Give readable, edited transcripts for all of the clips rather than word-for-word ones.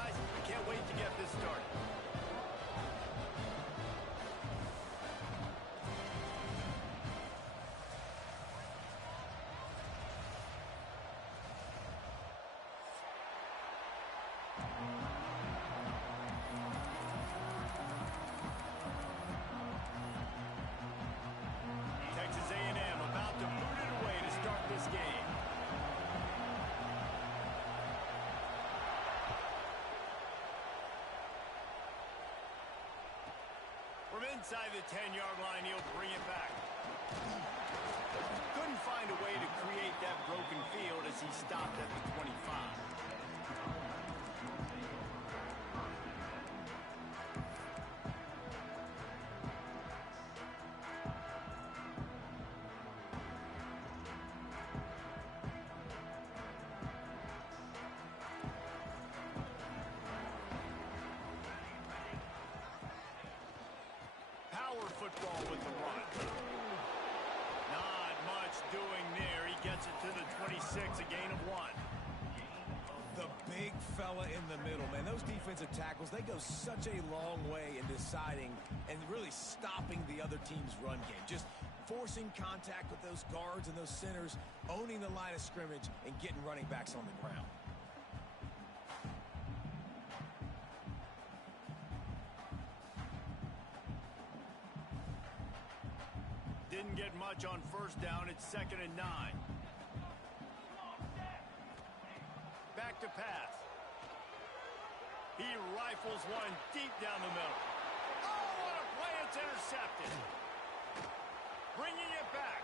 guys. I can't wait to get this started. Texas A&M about to boot it away to start this game. From inside the 10-yard line, he'll bring it back. Couldn't find a way to create that broken field as he stopped at the 25. Football with the run. Not much doing there. He gets it to the 26, a gain of 1. The big fella in the middle, man. Those defensive tackles, they go such a long way in deciding and really stopping the other team's run game. Just forcing contact with those guards and those centers, owning the line of scrimmage, and getting running backs on the ground. Didn't get much on first down. It's 2nd and 9. Back to pass. He rifles one deep down the middle. Oh, what a play. It's intercepted. Bringing it back.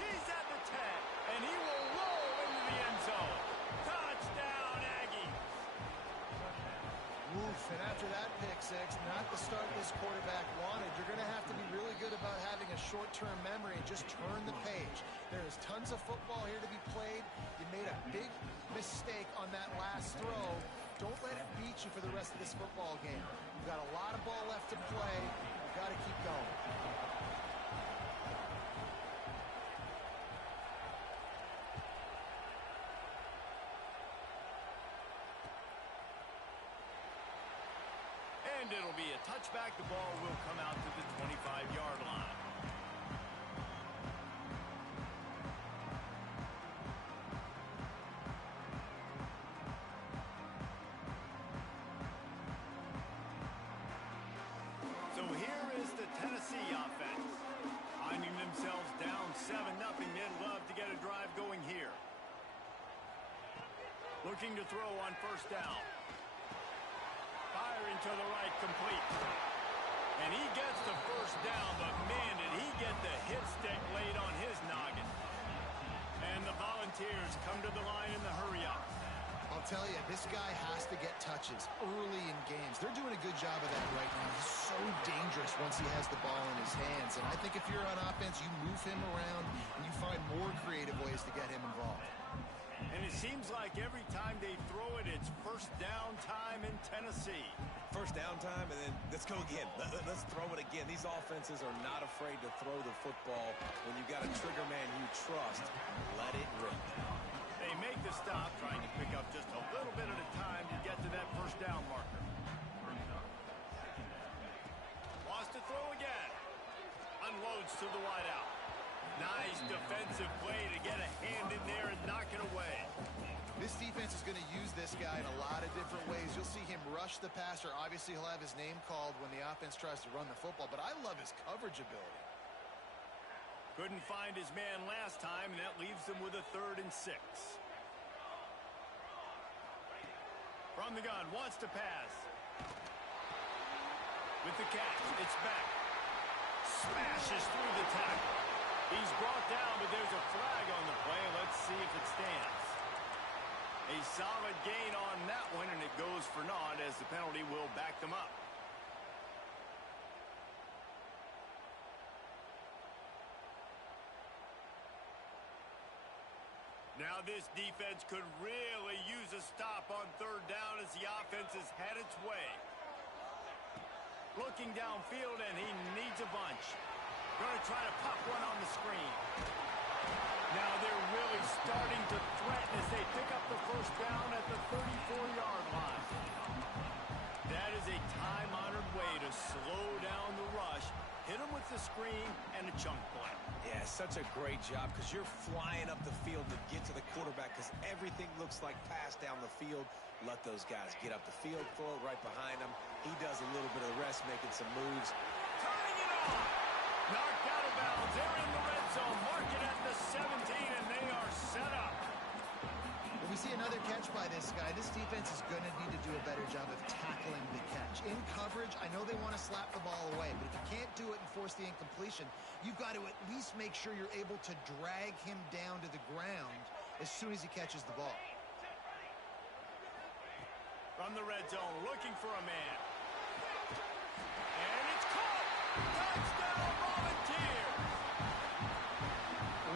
He's at the 10, and he will roll into the end zone. Touchdown, Aggies. Oof, and after that pick six, not the start this quarterback wanted. You're going to have to be really good about having a short-term memory and just turn the page. There is tons of football here to be played. You made a big mistake on that last throw. Don't let it beat you for the rest of this football game. You've got a lot of ball left to play. You've got to keep going. And it'll be a touchback. The ball will come out to the 25-yard line. So here is the Tennessee offense. Finding themselves down 7-0. They'd love to get a drive going here. Looking to throw on first down. Firing to the right, complete. And he gets the first down, but man, did he get the hit stick laid on his noggin. And the Volunteers come to the line in the hurry-up. I'll tell you, this guy has to get touches early in games. They're doing a good job of that right now. He's so dangerous once he has the ball in his hands. And I think if you're on offense, you move him around and you find more creative ways to get him involved. And it seems like every time they throw it, it's first down time in Tennessee. First down time, and then let's go again. Let's throw it again. These offenses are not afraid to throw the football. When you've got a trigger man you trust, let it rip. They make the stop, trying to pick up just a little bit at a time to get to that first down marker. Wants to throw again. Unloads to the wideout. Nice defensive play to get a hand in there and knock it away. This defense is going to use this guy in a lot of different ways. You'll see him rush the passer. Obviously, he'll have his name called when the offense tries to run the football, but I love his coverage ability. Couldn't find his man last time, and that leaves him with a 3rd and 6. From the gun, wants to pass. With the catch, it's back. Smashes through the tackle. He's brought down, but there's a flag on the play. Let's see if it stands. A solid gain on that one, and it goes for naught as the penalty will back them up. Now this defense could really use a stop on 3rd down as the offense has had its way. Looking downfield, and he needs a bunch. Going to try to pop one on the screen. Now they're really starting to threaten as they pick up the first down at the 34-yard line. That is a time-honored way to slow down the rush, hit them with the screen, and a chunk play. Yeah, such a great job because you're flying up the field to get to the quarterback because everything looks like pass down the field. Let those guys get up the field, throw it right behind him. He does a little bit of the rest, making some moves. Turning it on. Knocked out of bounds. They're in the red zone. Mark it at the 17, and they are set up. When we see another catch by this guy, this defense is going to need to do a better job of tackling the catch. In coverage, I know they want to slap the ball away, but if you can't do it and force the incompletion, you've got to at least make sure you're able to drag him down to the ground as soon as he catches the ball. From the red zone, looking for a man. And it's caught! Touchdown, Volunteers!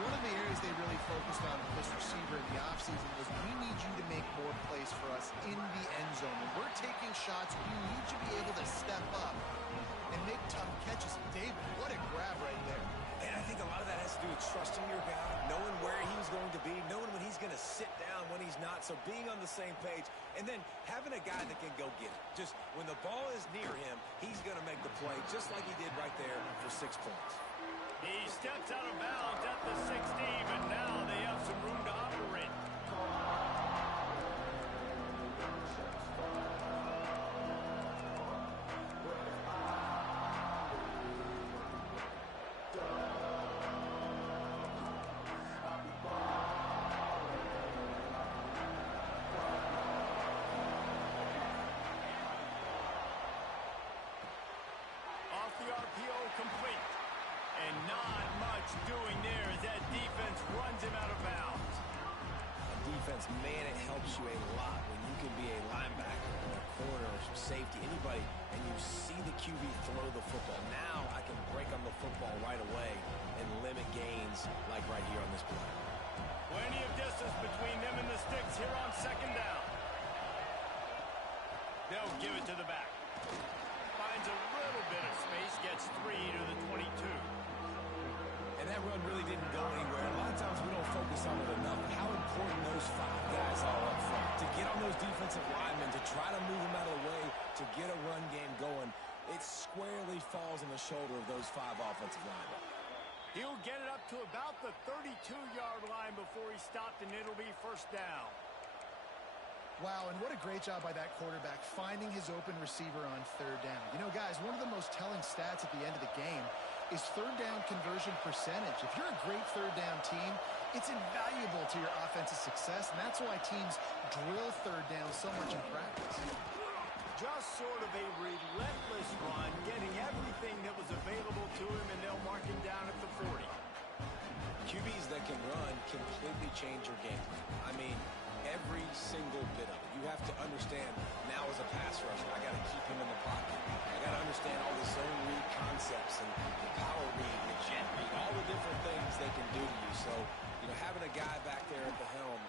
One of the areas they really focused on with this receiver in the offseason was we need you to make more plays for us in the end zone. When we're taking shots, we need you to be able to step up and make tough catches. David, what a grab right there. And I think a lot of that has to do with trusting your guy, knowing where he's going to be, knowing when he's going to sit down, when he's not. So being on the same page, and then having a guy that can go get it. Just when the ball is near him, he's going to make the play, just like he did right there for 6 points. He steps out of bounds at the 16, but now they have some room to operate. Off the RPO, complete. And not much doing there as that defense runs him out of bounds. Defense, man, it helps you a lot when you can be a linebacker or a corner or some safety, anybody, and you see the QB throw the football. Now I can break on the football right away and limit gains like right here on this play. Plenty of distance between them and the sticks here on second down. They'll give it to the back. Finds a little bit of space, gets 3 to the 22. And that run really didn't go anywhere. A lot of times we don't focus on it enough. How important those 5 guys are up front. To get on those defensive linemen, to try to move them out of the way, to get a run game going, it squarely falls on the shoulder of those 5 offensive linemen. He'll get it up to about the 32-yard line before he stopped, and it'll be first down. Wow, and what a great job by that quarterback finding his open receiver on third down. You know, guys, one of the most telling stats at the end of the game is third down conversion percentage. If you're a great third down team, it's invaluable to your offensive success, and that's why teams drill third down so much in practice. Just sort of a relentless run, getting everything that was available to him, and they'll mark him down at the 40. QBs that can run completely change your game. I mean, every single bit of it. You have to understand now as a pass rusher, I got to keep him in the pocket. I got to understand all the zone read concepts and the power read, the jet read, all the different things they can do to you. So, you know, having a guy back there at the helm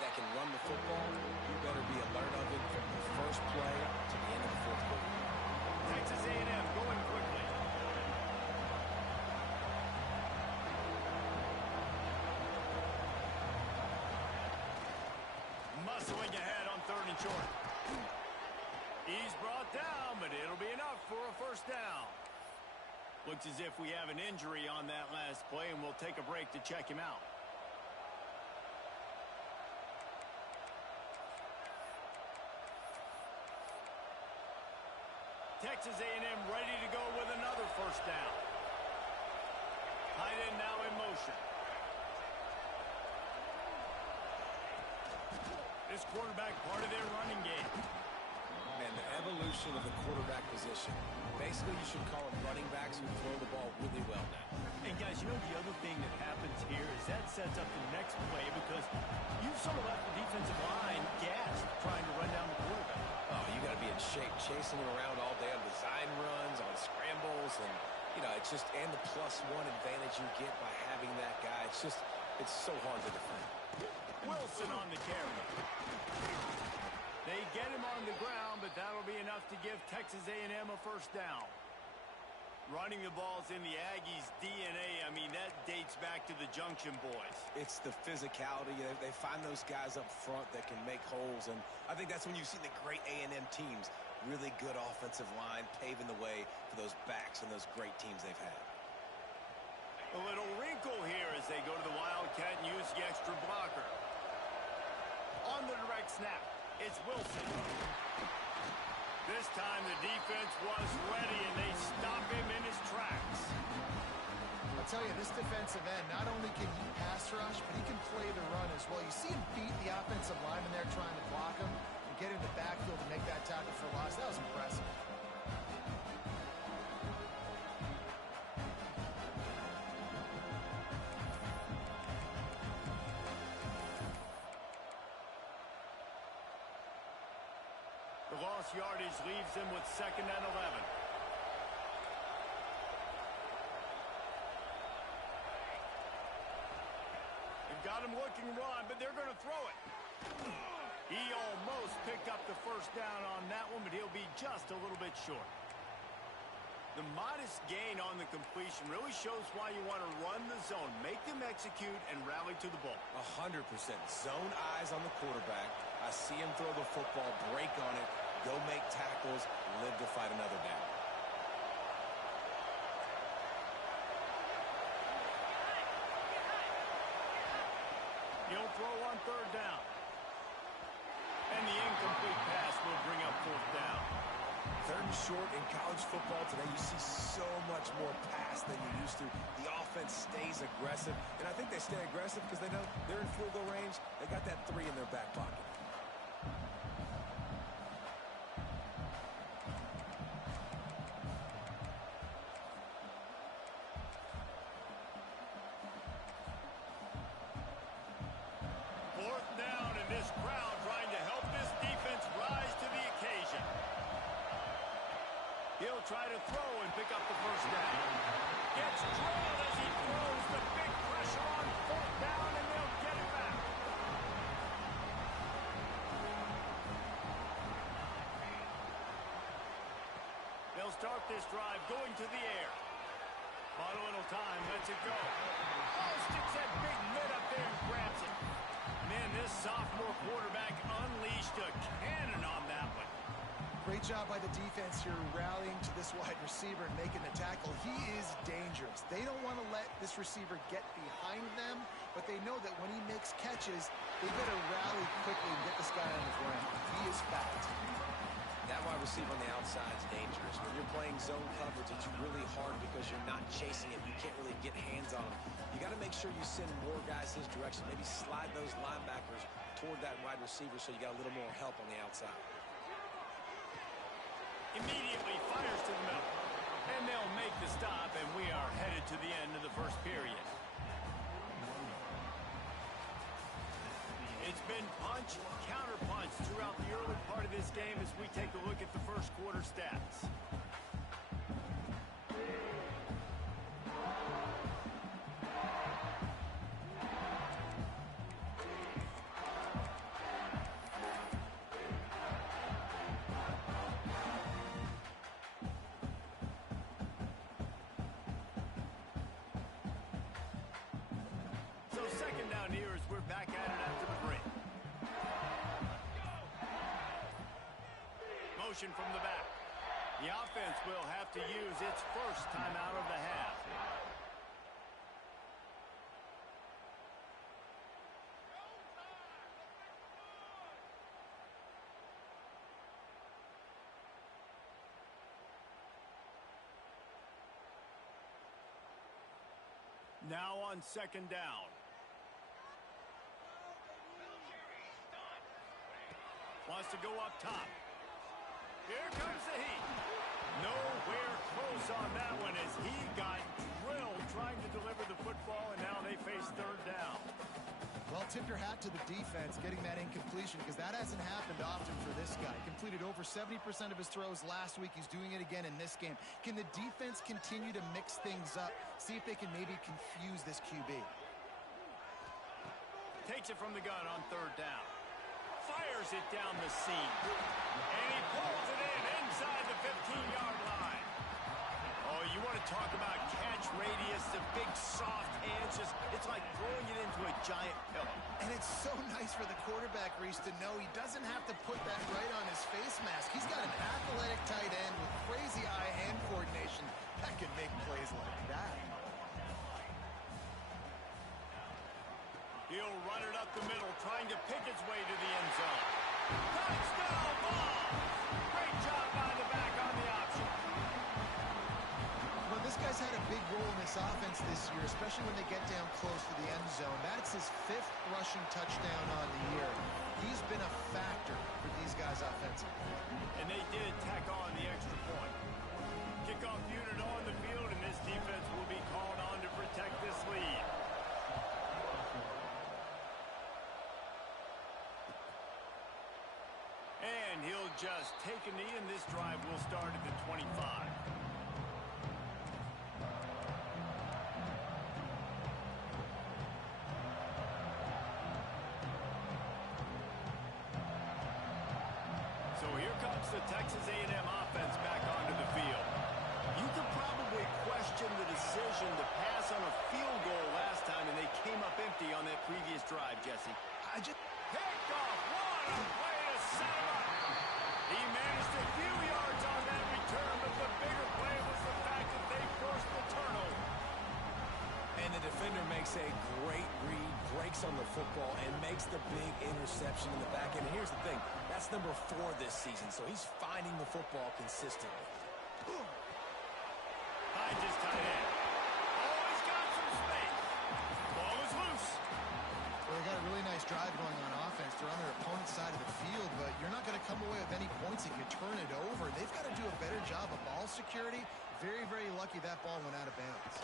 that can run the football, you better be alert of it from the first play to the end of the fourth quarter. Texas A&M going quickly. Muscling ahead on 3rd and short. He's brought down, but it'll be enough for a first down. Looks as if we have an injury on that last play, and we'll take a break to check him out. Texas A&M ready to go with another first down. Tight end now in motion. This quarterback part of their running game. And the evolution of the quarterback position. Basically, you should call them running backs who throw the ball really well now. And guys, you know the other thing that happens here is that sets up the next play because you've sort of left the defensive line gassed trying to run down the quarterback. Oh, you got to be in shape, chasing him around all day on design runs, on scrambles, and, you know, it's just, and the +1 advantage you get by having that guy. It's just, it's so hard to defend. Wilson on the carry. They get him on the ground, but that'll be enough to give Texas A&M a first down. Running the ball's in the Aggies' DNA. I mean, that dates back to the Junction Boys. It's the physicality. They find those guys up front that can make holes, and I think that's when you see the great A&M teams. Really good offensive line, paving the way for those backs and those great teams they've had. A little wrinkle here as they go to the Wildcat and use the extra blocker. On the direct snap, it's Wilson. This time the defense was ready, and they stop him in his tracks. I'll tell you, this defensive end, not only can he pass rush, but he can play the run as well. You see him beat the offensive lineman there trying to block him and get in the backfield to make that tackle for loss. That was impressive. The lost yardage leaves them with 2nd and 11. They've got him looking run, but they're going to throw it. He almost picked up the first down on that one, but he'll be just a little bit short. The modest gain on the completion really shows why you want to run the zone, make them execute, and rally to the ball. 100%. Zone eyes on the quarterback. I see him throw the football, break on it, go make tackles, live to fight another down. He'll throw on 3rd down. And the incomplete pass will bring up 4th down. 3rd and short in college football today, you see so much more pass than you used to. The offense stays aggressive, and I think they stay aggressive because they know they're in field goal range. They got that 3 in their back pocket. He'll try to throw and pick up the first down. Gets drilled as he throws. The big pressure on 4th down, and they'll get it back. They'll start this drive going to the air. Bought a little time, lets it go. Oh, sticks that big mid up there and grabs it. Man, this sophomore quarterback unleashed a cannon on that one. Great job by the defense here rallying to this wide receiver and making the tackle. He is dangerous. They don't want to let this receiver get behind them, but they know that when he makes catches, they better rally quickly and get this guy on the ground. He is fast. That wide receiver on the outside is dangerous. When you're playing zone coverage, it's really hard because you're not chasing it. You can't really get hands on him. You got to make sure you send more guys his direction. Maybe slide those linebackers toward that wide receiver so you got a little more help on the outside. Immediately fires to the middle. And they'll make the stop, and we are headed to the end of the first period. It's been punch, counter-punch throughout the early part of this game as we take a look at the first quarter stats. Second down here as we're back at it after the break. Motion from the back. The offense will have to use its first timeout of the half. Now on second down. Wants to go up top. Here comes the heat. Nowhere close on that one as he got drilled trying to deliver the football, and now they face 3rd down. Well, tip your hat to the defense getting that incompletion because that hasn't happened often for this guy. He completed over 70% of his throws last week. He's doing it again in this game. Can the defense continue to mix things up? See if they can maybe confuse this QB. Takes it from the gun on 3rd down. Fires it down the seam. And he pulls it in inside the 15-yard line. Oh, you want to talk about catch radius, the big soft hands, it's like throwing it into a giant pillow. And it's so nice for the quarterback, Reese, to know he doesn't have to put that right on his face mask. He's got an athletic tight end with crazy eye-hand coordination that can make plays like that. He'll run it up the middle, trying to pick its way to the end zone. Touchdown ball! Great job by the back on the option. Well, this guy's had a big role in this offense this year, especially when they get down close to the end zone. That's his 5th rushing touchdown on the year. He's been a factor for these guys offensively. And they did tack on the extra point. Kickoff unit on the field, and this defense will be called on to protect this lead. And he'll just take a knee, and this drive will start at the 25. So here comes the Texas A&M offense back onto the field. You could probably question the decision to pass on a field goal last time, and they came up empty on that previous drive, Jesse. Picked off. What a play to set him up. He managed a few yards on that return, but the bigger play was the fact that they forced the turnover. And the defender makes a great read, breaks on the football, and makes the big interception in the back end. And here's the thing, that's number 4 this season, so he's finding the football consistently. Finds his tight end. Always got some space. Ball is loose. Well, they got a really nice drive going on offense. They're on their opponent's side of the field, but you're not going to come away with any points if you turn it over. They've got to do a better job of ball security. Very, very lucky that ball went out of bounds.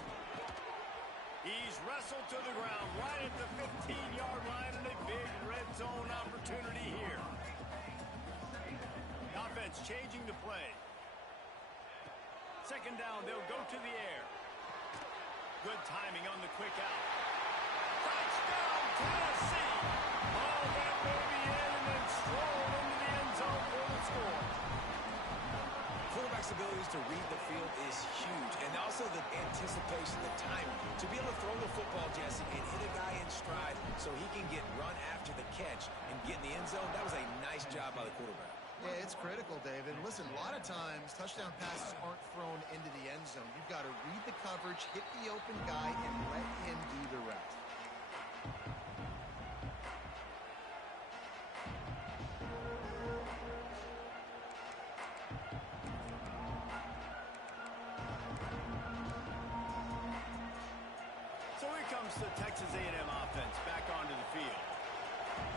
He's wrestled to the ground right at the 15-yard line, and a big red zone opportunity here. The offense changing the play. Second down, they'll go to the air. Good timing on the quick out. Touchdown, Tennessee! Ball that baby in and then strolled into the end zone for the score. Quarterback's abilities to read the field is huge, and also the anticipation, the timing. To be able to throw the football, Jesse, and hit a guy in stride so he can get run after the catch and get in the end zone, that was a nice job by the quarterback. Yeah, it's critical, David. Listen, a lot of times touchdown passes aren't thrown into the end zone. You've got to read the coverage, hit the open guy, and let him do the rest. So here comes the Texas A&M offense back onto the field.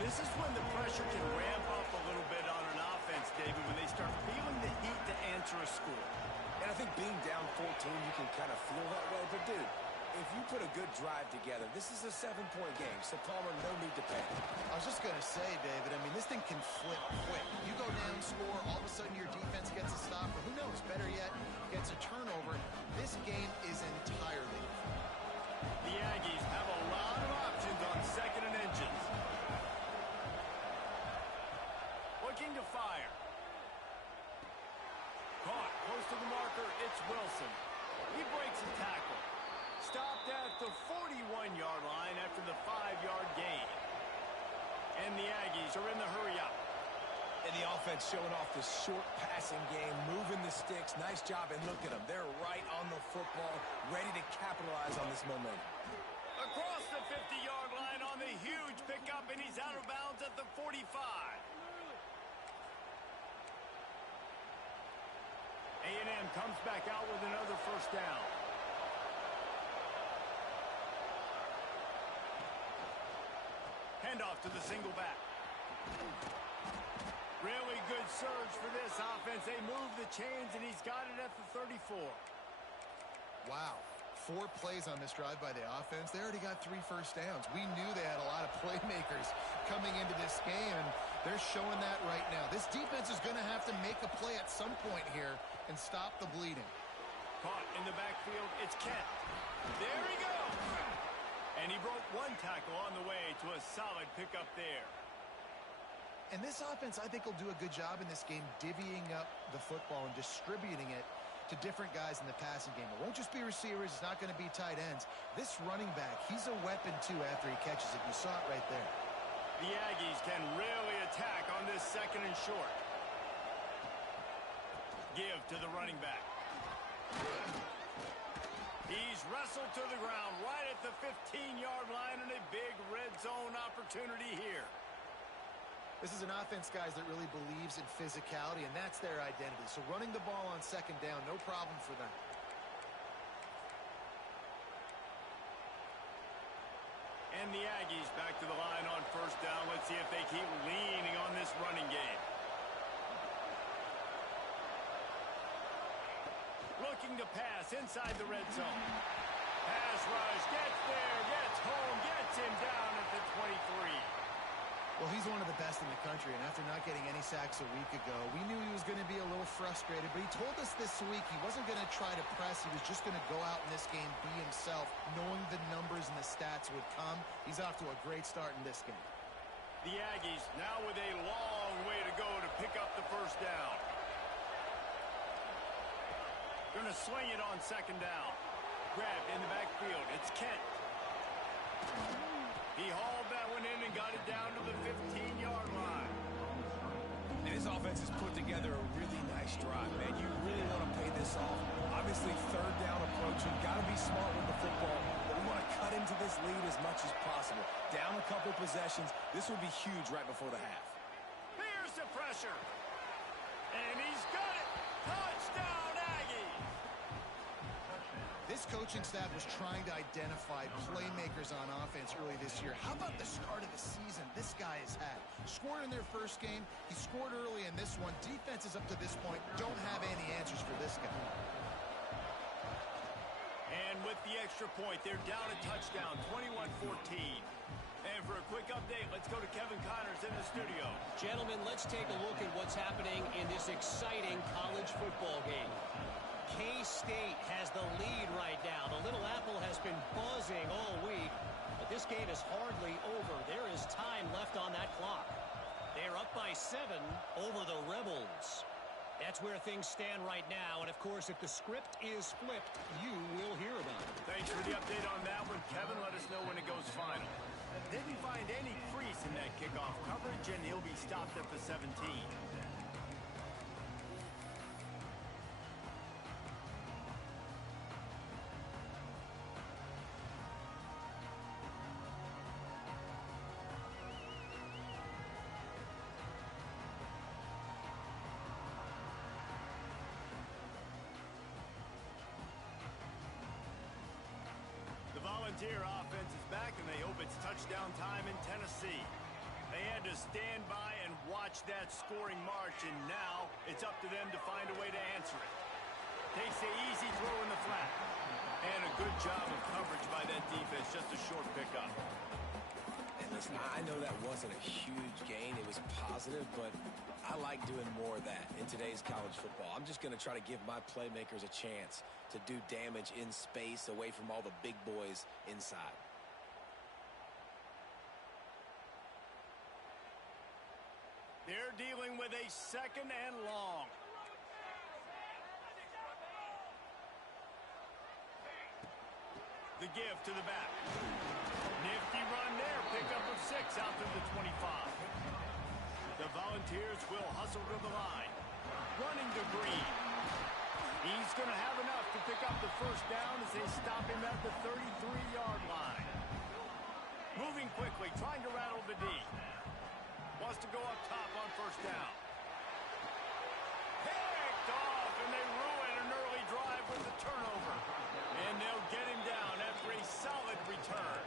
This is when the pressure can ramp up a little bit on an offense, David, when they start feeling the heat to answer a score. And I think being down 14, you can kind of feel that way. But, dude, if you put a good drive together, this is a 7-point game. So, Palmer, no need to panic. I was just going to say, David, I mean, this thing can flip quick. You go down, score, all of a sudden your defense gets a stop, or who knows, better yet, gets a turnover. This game is entirely different. The Aggies have a lot of options on second and inches. Looking to fire. Caught close to the marker, it's Wilson. He breaks a tackle. Stopped at the 41-yard line after the 5-yard gain. And the Aggies are in the hurry-up. And the offense showing off the short passing game, moving the sticks. Nice job, and look at them. They're right on the football, ready to capitalize on this momentum. Across the 50-yard line on the huge pickup, and he's out of bounds at the 45. A&M comes back out with another first down. Handoff to the single back. Really good surge for this offense. They move the chains, and he's got it at the 34. Wow. 4 plays on this drive by the offense. They already got 3 first downs. We knew they had a lot of playmakers coming into this game, and they're showing that right now. This defense is going to have to make a play at some point here and stop the bleeding. Caught in the backfield, it's Kent. There he goes. And he broke 1 tackle on the way to a solid pickup there. And this offense, I think, will do a good job in this game divvying up the football and distributing it to different guys in the passing game. It won't just be receivers. It's not going to be tight ends. This running back, he's a weapon, too, after he catches it. You saw it right there. The Aggies can really attack on this second and short. Give to the running back. He's wrestled to the ground right at the 15-yard line, and a big red zone opportunity here. This is an offense, guys, that really believes in physicality, and that's their identity. So running the ball on second down, no problem for them. And the Aggies back to the line on first down. Let's see if they keep leaning on this running game. Looking to pass inside the red zone. Pass rush, gets there, gets home, gets him down at the 23. Well, he's one of the best in the country, and after not getting any sacks a week ago, we knew he was going to be a little frustrated, but he told us this week he wasn't going to try to press. He was just going to go out in this game, be himself, knowing the numbers and the stats would come. He's off to a great start in this game. The Aggies now with a long way to go to pick up the first down. Going to swing it on second down. Grabbed in the backfield. It's Kent. He hauled that one in and got it down to the 15-yard line. And his offense has put together a really nice drive, man. You really want to pay this off. Obviously, third down approaching. Got to be smart with the football. But we want to cut into this lead as much as possible. Down a couple possessions. This would be huge right before the half. Here's the pressure. And he's got it. Touchdown, Aggies. This coaching staff was trying to identify playmakers on offense early this year. How about the start of the season this guy has had? Scored in their first game. He scored early in this one. Defenses up to this point don't have any answers for this guy. And with the extra point, they're down a touchdown, 21-14. And for a quick update, let's go to Kevin Connors in the studio. Gentlemen, let's take a look at what's happening in this exciting college football game. K-State has the lead right now. The Little Apple has been buzzing all week, but this game is hardly over. There is time left on that clock. They're up by 7 over the Rebels. That's where things stand right now, and of course, if the script is flipped, you will hear about it. Thanks for the update on that one, Kevin. Let us know when it goes final. Didn't find any crease in that kickoff coverage, and he'll be stopped at the 17. Volunteer offense is back, and they hope it's touchdown time in Tennessee. They had to stand by and watch that scoring march, and now it's up to them to find a way to answer it. Takes the easy throw in the flat. And a good job of coverage by that defense, just a short pickup. And listen, I know that wasn't a huge gain. It was positive, but I like doing more of that in today's college football. I'm just going to try to give my playmakers a chance to do damage in space away from all the big boys inside. They're dealing with a second and long. The give to the back. Nifty run there. Pickup of 6 out to the 25. The Volunteers will hustle to the line. Running to Green. He's going to have enough to pick up the first down as they stop him at the 33-yard line. Moving quickly, trying to rattle the D. Wants to go up top on first down. Picked off, and they ruin an early drive with the turnover. And they'll get him down after a solid return.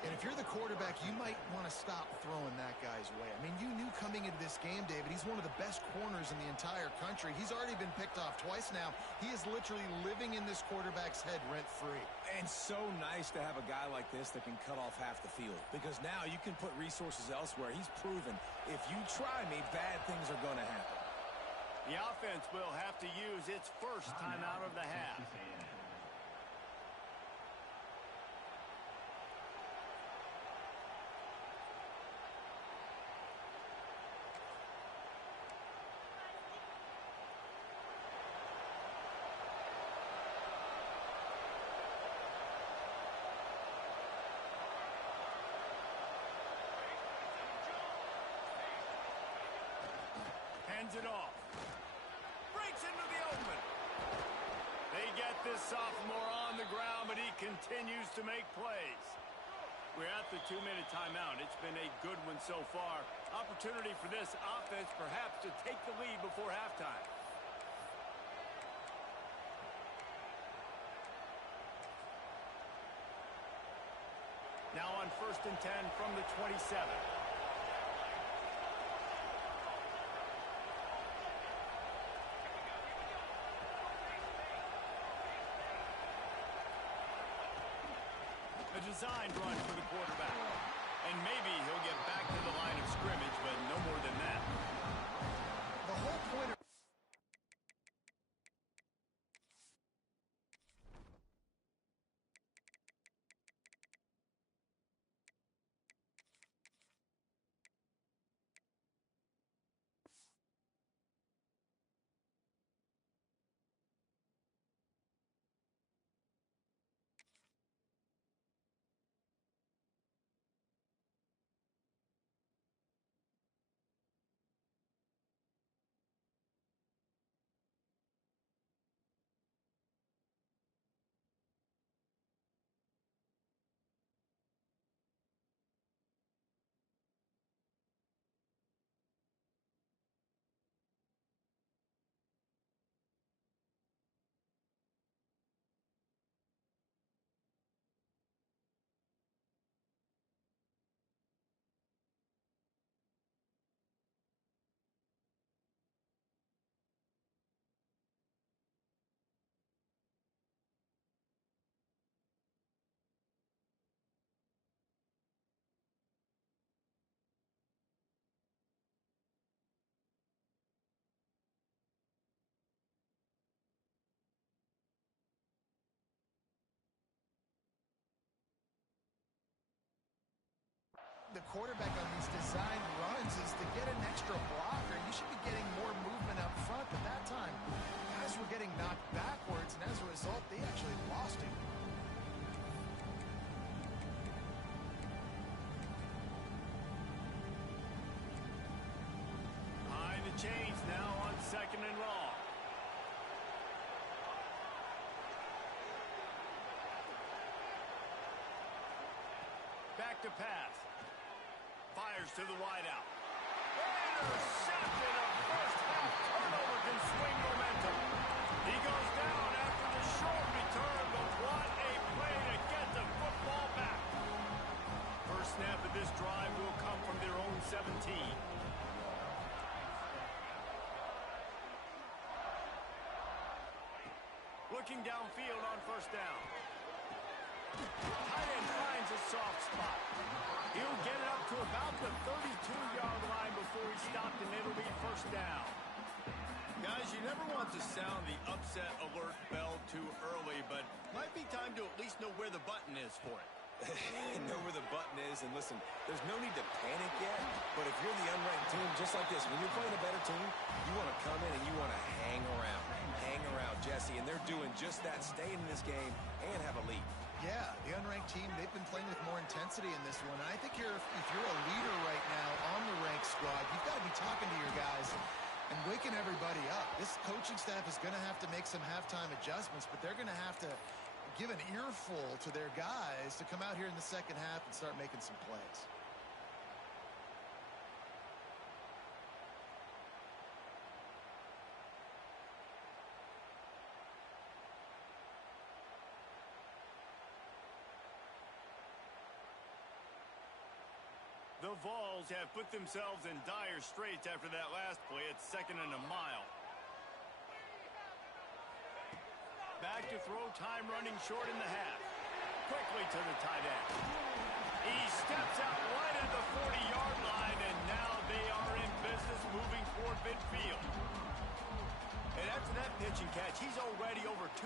And if you're the quarterback, you might want to stop throwing that guy's way. I mean, you knew coming into this game, David, he's one of the best corners in the entire country. He's already been picked off twice now. He is literally living in this quarterback's head rent-free. And so nice to have a guy like this that can cut off half the field, because now you can put resources elsewhere. He's proven if you try me, bad things are going to happen. The offense will have to use its first time out of the half. Hands it off. Breaks into the open. They get this sophomore on the ground, but he continues to make plays. We're at the 2-minute timeout. It's been a good one so far. Opportunity for this offense perhaps to take the lead before halftime. Now on 1st and 10 from the 27. A designed run for the quarterback. And maybe he'll get back to the line of scrimmage, but no more than that. The whole point of the quarterback on these designed runs is to get an extra blocker. You should be getting more movement up front, but that time, guys were getting knocked backwards, and as a result, they actually lost it. Behind the chains now on 2nd and long. Back to pass. Fires to the wideout. Intercepted. A first-half turnover can swing momentum. He goes down after the short return, but what a play to get the football back. First snap of this drive will come from their own 17. Looking downfield on 1st down. Tight end finds a soft spot. He'll get it up to about the 32-yard line before he's stopped, and it'll be 1st down. Guys, you never want to sound the upset alert bell too early, but might be time to at least know where the button is for it. Know where the button is, and listen, there's no need to panic yet, but if you're the unranked team, just like this, when you're playing a better team, you want to come in and you want to hang around, Jesse, and they're doing just that, staying in this game and have a lead. Yeah, the unranked team, they've been playing with more intensity in this one. I think if you're a leader right now on the ranked squad, you've got to be talking to your guys and waking everybody up. This coaching staff is going to have to make some halftime adjustments, but they're going to have to give an earful to their guys to come out here in the second half and start making some plays. The Vols have put themselves in dire straits after that last play at 2nd and a mile. Back to throw, time running short in the half. Quickly to the tight end. He steps out right at the 40-yard line, and now they are in business moving toward midfield. And after that pitch and catch, he's already over 200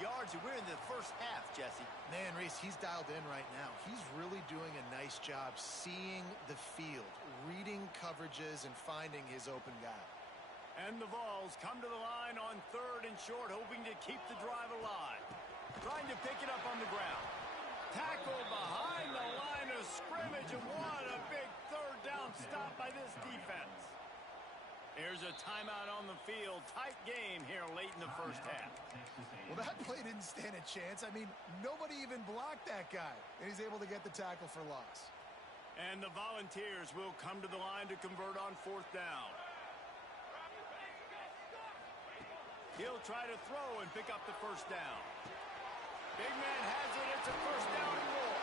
yards, and we're in the first half, Jesse. Man, Reese, he's dialed in right now. He's really doing a nice job seeing the field, reading coverages, and finding his open guy. And the Vols come to the line on 3rd and short, hoping to keep the drive alive. Trying to pick it up on the ground. Tackled behind the line of scrimmage, and what a big 3rd down stop by this defense. There's a timeout on the field. Tight game here late in the first half. Well, that play didn't stand a chance. I mean, nobody even blocked that guy. And he's able to get the tackle for loss. And the Volunteers will come to the line to convert on 4th down. He'll try to throw and pick up the first down. Big man has it. It's a first down and more.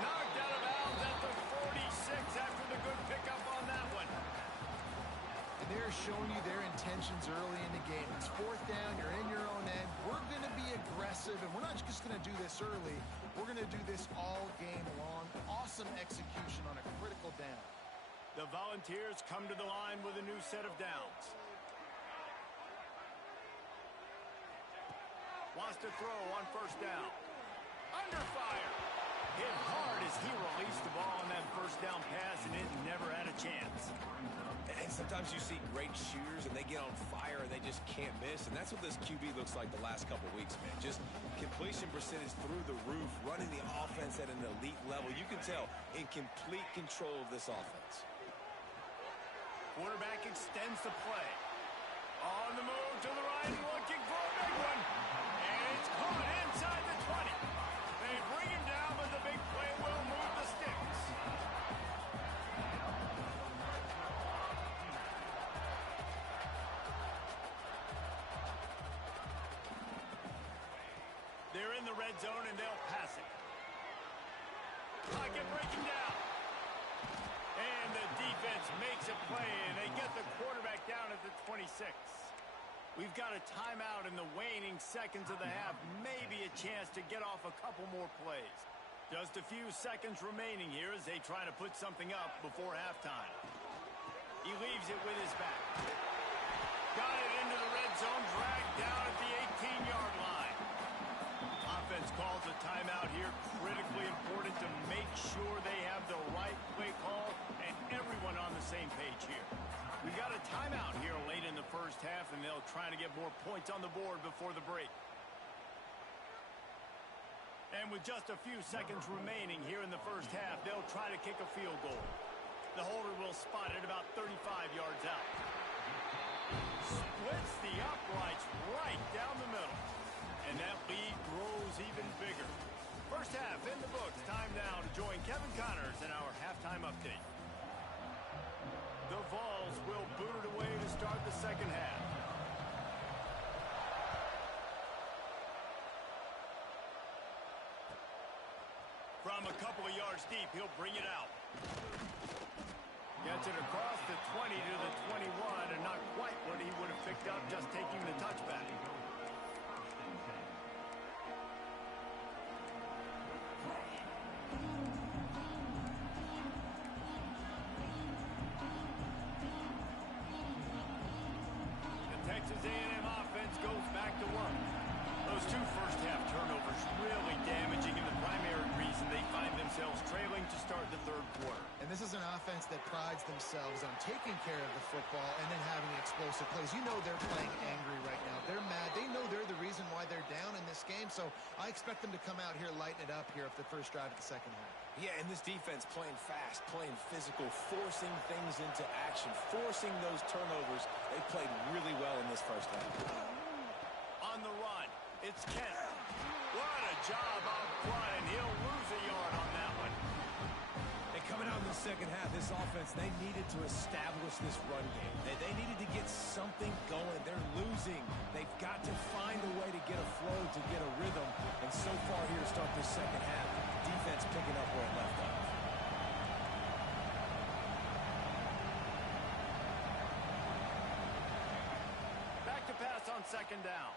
Knocked out of bounds at the 46 after the good pickup on that one. And they're showing you their intentions early in the game. It's 4th down. You're in your own end. We're going to be aggressive, and we're not just going to do this early. We're going to do this all game long. Awesome execution on a critical down. The Volunteers come to the line with a new set of downs. Wants to throw on first down. Under fire. Hit hard as he released the ball on that first down pass, and it never had a chance. And sometimes you see great shooters, and they get on fire, and they just can't miss. And that's what this QB looks like the last couple weeks, man. Just completion percentage through the roof, running the offense at an elite level. You can tell in complete control of this offense. Quarterback extends the play. On the move to the right, looking for a big one. And it's caught inside the 20. They bring him down, but the big play will move the sticks. They're in the red zone, and they'll pass it. Pocket breaking down. And the defense makes a play, and they get the quarterback down at the 26. We've got a timeout in the waning seconds of the half. Maybe a chance to get off a couple more plays. Just a few seconds remaining here as they try to put something up before halftime. He leaves it with his back. Got it into the red zone, dragged down at the 18-yard line. Offense calls a timeout here. Critically important to make sure they have the right play call and everyone on the same page here. We've got a timeout here late in the first half, and they'll try to get more points on the board before the break. And with just a few seconds remaining here in the first half, they'll try to kick a field goal. The holder will spot it about 35 yards out. Splits the uprights right down the middle. And that lead grows even bigger. First half in the books. Time now to join Kevin Connors in our halftime update. The Vols will boot it away to start the second half. From a couple of yards deep, he'll bring it out. Gets it across the 20 to the 21, and not quite what he would have picked up just taking the touchback. Texas A&M offense goes back to work. Those two first-half turnovers really damaging and the primary reason they find themselves trailing to start the third quarter. And this is an offense that prides themselves on taking care of the football and then having explosive plays. You know they're playing angry right now. They're mad. They know they're the reason why they're down in this game, so I expect them to come out here, lighten it up here for the first drive of the second half. Yeah, and this defense playing fast, playing physical, forcing things into action, forcing those turnovers. They played really well in this first half. On the run, it's Kent. What a job out front, and he'll lose a yard on that one. And coming out in the second half, this offense, they needed to establish this run game. They needed to get something going. They're losing. They've got to find a way to get a flow, to get a rhythm. And so far here to start this second half, defense picking up where it left off. Back to pass on second down.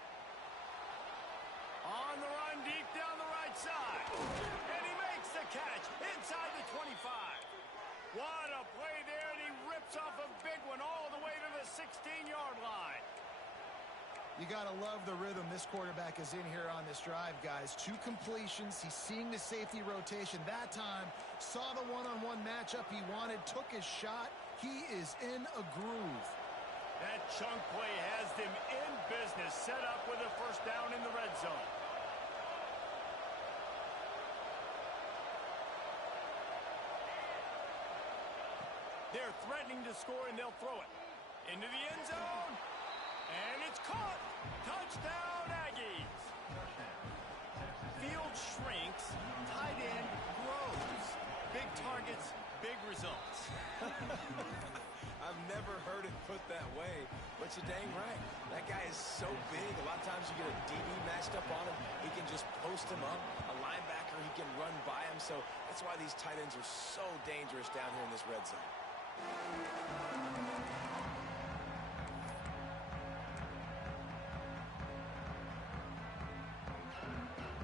On the run, deep down the right side. And he makes the catch inside the 25. What a play there, and he rips off a big one all the way to the 16-yard line. You got to love the rhythm this quarterback is in here on this drive, guys. 2 completions. He's seeing the safety rotation. That time, saw the one-on-one matchup he wanted, took his shot. He is in a groove. That chunk play has them in business, set up with a first down in the red zone. They're threatening to score, and they'll throw it. Into the end zone. And it's caught. Touchdown, Aggies. Field shrinks. Tight end grows. Big targets, big results. I've never heard it put that way, but you're dang right. That guy is so big. A lot of times you get a DB matched up on him. He can just post him up. A linebacker, he can run by him. So that's why these tight ends are so dangerous down here in this red zone.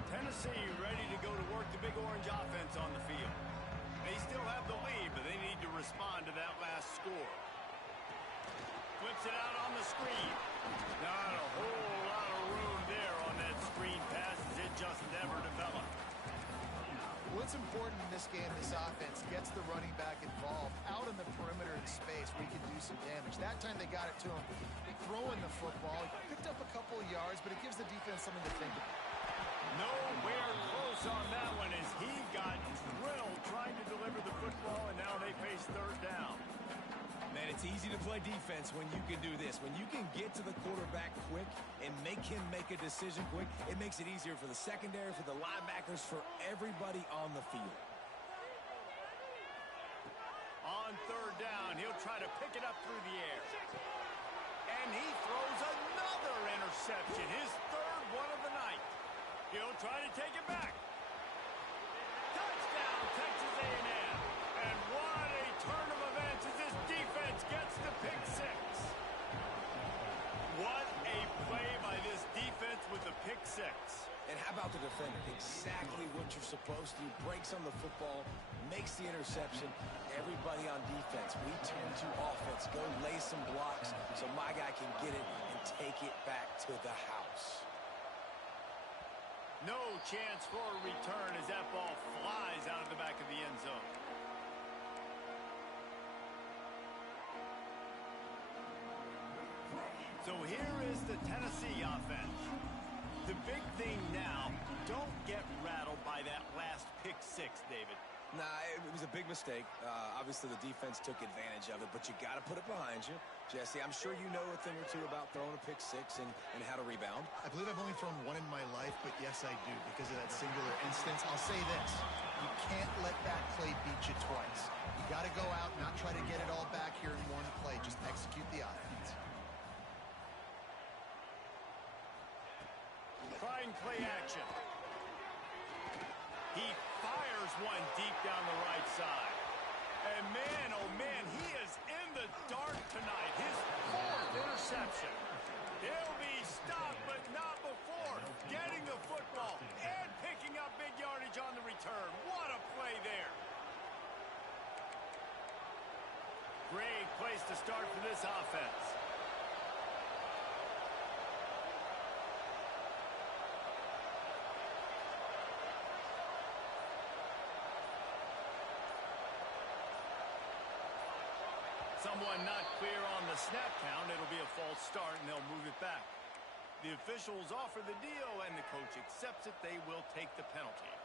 Tennessee ready to go to work the Big Orange offense on the field. They still have the lead, but they need to respond to that last score. Flips it out on the screen. Not a whole lot of room there on that screen pass as it just never developed. What's important in this game, this offense gets the running back involved out in the perimeter in space where he can do some damage. That time they got it to him throwing the football. He picked up a couple of yards, but it gives the defense something to think about. Nowhere close on that one as he got drilled trying to deliver the football, and now they face third down. Man, it's easy to play defense when you can do this. When you can get to the quarterback quick and make him make a decision quick, it makes it easier for the secondary, for the linebackers, for everybody on the field. On third down, he'll try to pick it up through the air. And he throws another interception, his third one of the night. He'll try to take it back. Touchdown, Texas A&M. And what a turn of events as this defense gets the pick six. What a play by this defense with the pick six. And how about the defender? Exactly what you're supposed to do. Breaks on the football, makes the interception. Everybody on defense, we turn to offense. Go lay some blocks so my guy can get it and take it back to the house. No chance for a return as that ball flies out of the back of the end zone. So here is the Tennessee offense. The big thing now, don't get rattled by that last pick six, David. Nah, it was a big mistake. Obviously, the defense took advantage of it, but you got to put it behind you. Jesse, I'm sure you know a thing or two about throwing a pick six and how to rebound. I believe I've only thrown one in my life, but yes, I do because of that singular instance. I'll say this. You can't let that play beat you twice. You got to go out, not try to get it all back here in one play. Just execute the offense. Trying play action. He fires one deep down the right side. And man, oh man, he is in the dark tonight. His fourth interception. He'll be stopped, but not before getting the football and picking up big yardage on the return. What a play there. Great place to start for this offense. Someone not clear on the snap count. It'll be a false start, and they'll move it back. The officials offer the deal, and the coach accepts it. They will take the penalty.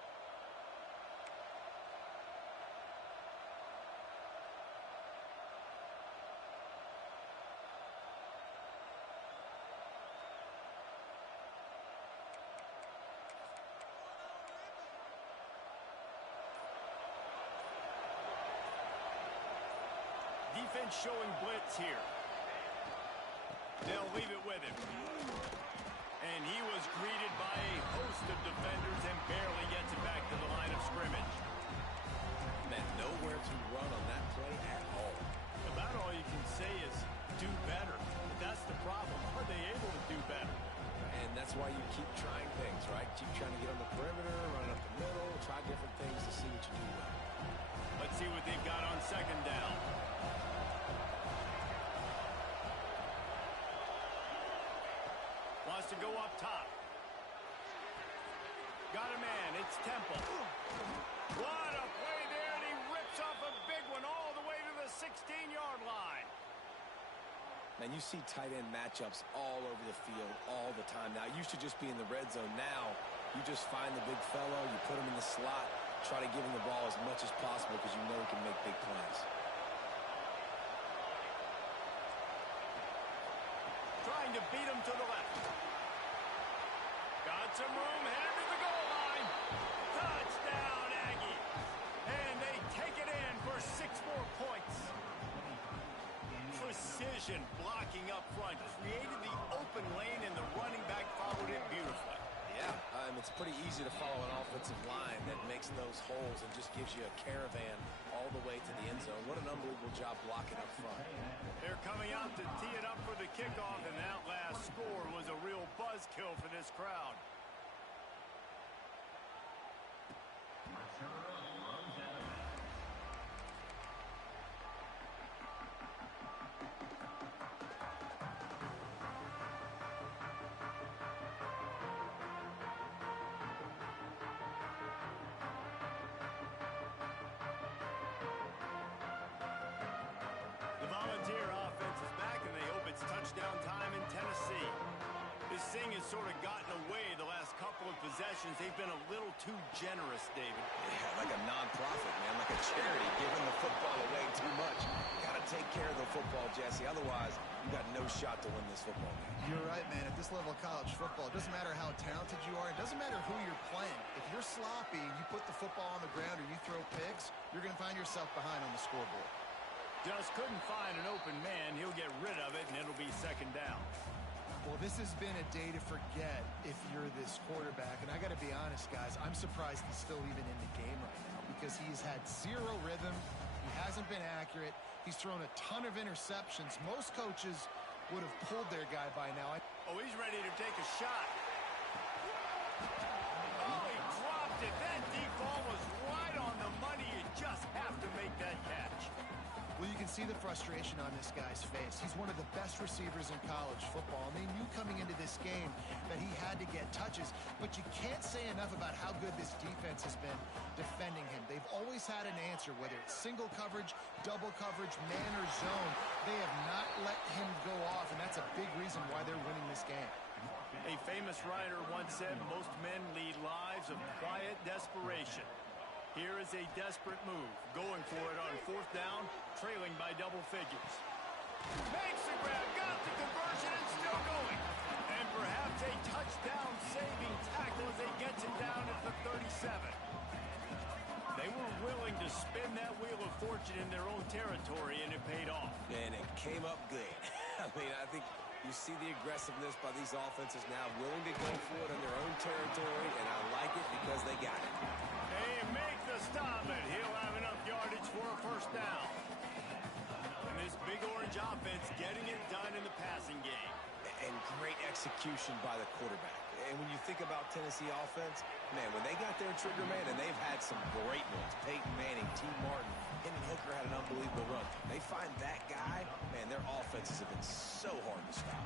Defense showing blitz here. They'll leave it with him. And he was greeted by a host of defenders and barely gets it back to the line of scrimmage. Man, nowhere to run on that play at all. About all you can say is do better. But that's the problem. Are they able to do better? And that's why you keep trying things, right? Keep trying to get on the perimeter, run up the middle, try different things to see what you do well. Let's see what they've got on second down. Wants to go up top. Got a man. It's Temple. What a play there, and he rips off a big one all the way to the 16-yard line. Man, you see tight end matchups all over the field all the time. Now, it used to just be in the red zone. Now, you just find the big fellow, you put him in the slot, try to give him the ball as much as possible because you know he can make big plays. trying to beat him to the left. Got some room, headed to the goal line. Touchdown, Aggie. And they take it in for 6 more points. Precision blocking up front created the open lane, and the running back followed it beautifully. Yeah, it's pretty easy to follow an offensive line that makes those holes and just gives you a caravan all the way to the end zone. What an unbelievable job blocking up front. They're coming out to tee it up for the kickoff, and that last score was a real buzzkill for this crowd. The Volunteer offense is back, and they hope it's touchdown time in Tennessee. This thing has sort of gotten away the last couple of possessions. They've been a little too generous, David. Yeah, like a non-profit, man, like a charity, giving the football away too much. Got to take care of the football, Jesse. Otherwise, you got no shot to win this football game. You're right, man. At this level of college football, it doesn't matter how talented you are. It doesn't matter who you're playing. If you're sloppy and you put the football on the ground or you throw picks, you're going to find yourself behind on the scoreboard. Just couldn't find an open man. He'll get rid of it, and it'll be second down. Well, this has been a day to forget if you're this quarterback. And I got to be honest, guys, I'm surprised he's still even in the game right now because he's had zero rhythm. He hasn't been accurate. He's thrown a ton of interceptions. Most coaches would have pulled their guy by now. Oh, he's ready to take a shot. Oh, he dropped it. That deep ball was right on the money. You just have to make that catch. Well, you can see the frustration on this guy's face. He's one of the best receivers in college football, and they knew coming into this game that he had to get touches, but you can't say enough about how good this defense has been defending him. They've always had an answer, whether it's single coverage, double coverage, man or zone. They have not let him go off, and that's a big reason why they're winning this game. A famous writer once said, most men lead lives of quiet desperation. Here is a desperate move, going for it on 4th down, trailing by double figures. Makes the grab, got the conversion, and still going. And perhaps a touchdown-saving tackle as they get it down at the 37. They were willing to spin that wheel of fortune in their own territory, and it paid off. And it came up good. I mean, I think you see the aggressiveness by these offenses now, willing to go for it in their own territory, and I like it because they got it. They make the stop, and he'll have enough yardage for a first down. And this big orange offense getting it done in the passing game. And great execution by the quarterback. And when you think about Tennessee offense, man, when they got their trigger man, and they've had some great ones, Peyton Manning, T. Martin, Hendon Hooker had an unbelievable run. They find that guy, man, their offenses have been so hard to stop.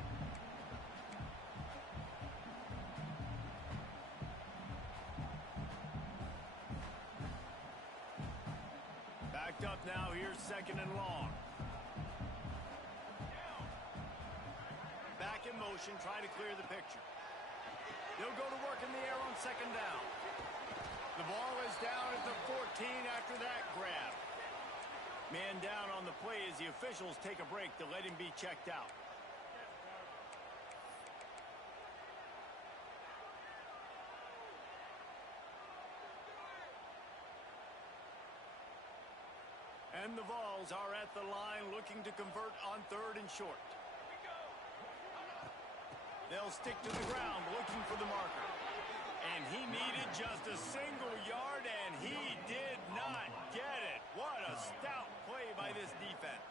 Backed up now, here's 2nd and long. Back in motion, trying to clear the picture. They'll go to work in the air on 2nd down. The ball is down at the 14 after that grab. Man down on the play as the officials take a break to let him be checked out. And the Vols are at the line looking to convert on 3rd and short. They'll stick to the ground looking for the marker. And he needed just a single yard, and he did not get it. What a stout play by this defense.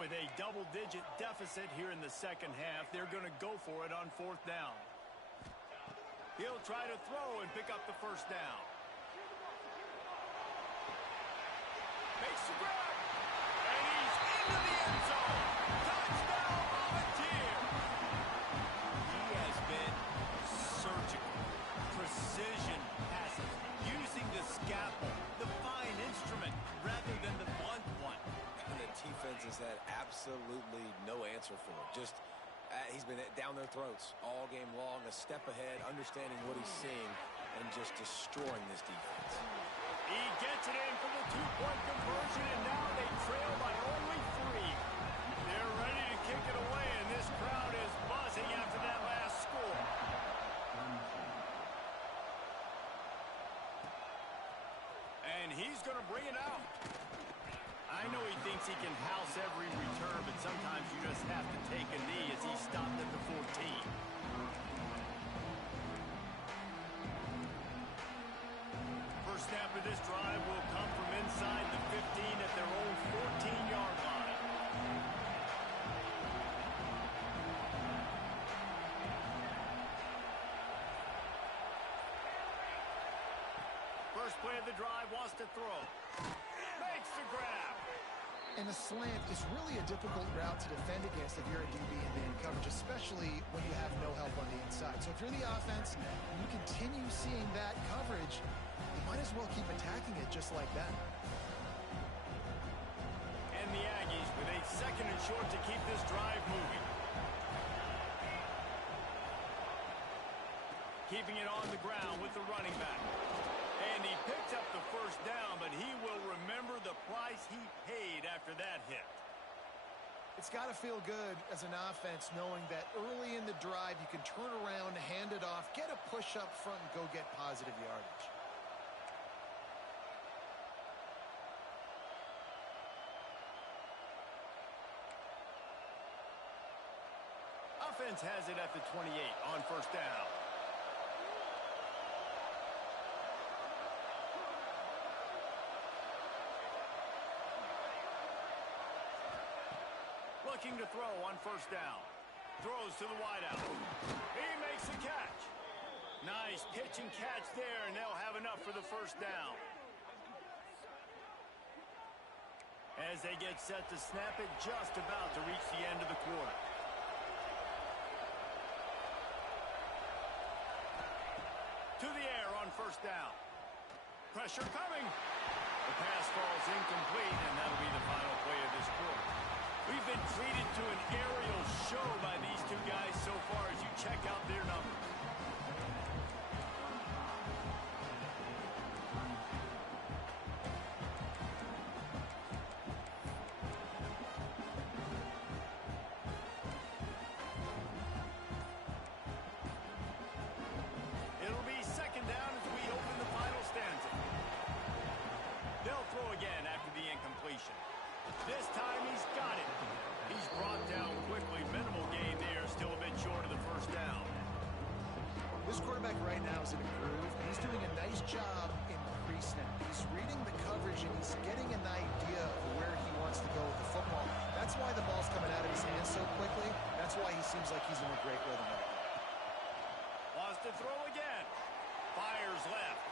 With a double-digit deficit here in the second half, they're going to go for it on 4th down. He'll try to throw and pick up the first down. Makes the grab, and he's into the end zone. Touchdown, Volunteer. He has been surgical, precision passes, using the scalpel, the fine instrument, rather than the blunt one. And the defense has had absolutely no answer for it. Just, he's been down their throats all game long, a step ahead, understanding what he's seeing, and just destroying this defense. He gets it in for the 2-point conversion, and now they trail by only 3. They're ready to kick it away, and this crowd is going to bring it out. I know he thinks he can house every return, but sometimes you just have to take a knee as he stopped at the 14. First snap of this drive will come from inside the 15 at their own 14-yard line. First play of the drive, wants to throw. Makes the grab. And the slant is really a difficult route to defend against if you're a DB in man coverage, especially when you have no help on the inside. So if you're the offense and you continue seeing that coverage, you might as well keep attacking it just like that. And the Aggies with a second and short to keep this drive moving. Keeping it on the ground with the running back. And he picked up the first down, but he will remember the price he paid after that hit. It's got to feel good as an offense knowing that early in the drive you can turn around, hand it off, get a push up front, and go get positive yardage. Offense has it at the 28 on first down. Looking to throw on first down. Throws to the wideout. He makes the catch. Nice pitch and catch there, and they'll have enough for the first down. As they get set to snap it, just about to reach the end of the quarter. To the air on first down. Pressure coming. The pass falls incomplete, and that'll be the final play of this quarter. We've been treated to an aerial show by these two guys so far as you check out their numbers. It'll be second down as we open the final stanza. They'll throw again after the incompletion. This time he's got it. He's brought down quickly. Minimal gain there. Still a bit short of the first down. This quarterback right now is in a groove. He's doing a nice job in pre-snap. He's reading the coverage and he's getting an idea of where he wants to go with the football. That's why the ball's coming out of his hands so quickly. That's why he seems like he's in a great rhythm right now. Wants to throw again. Fires left.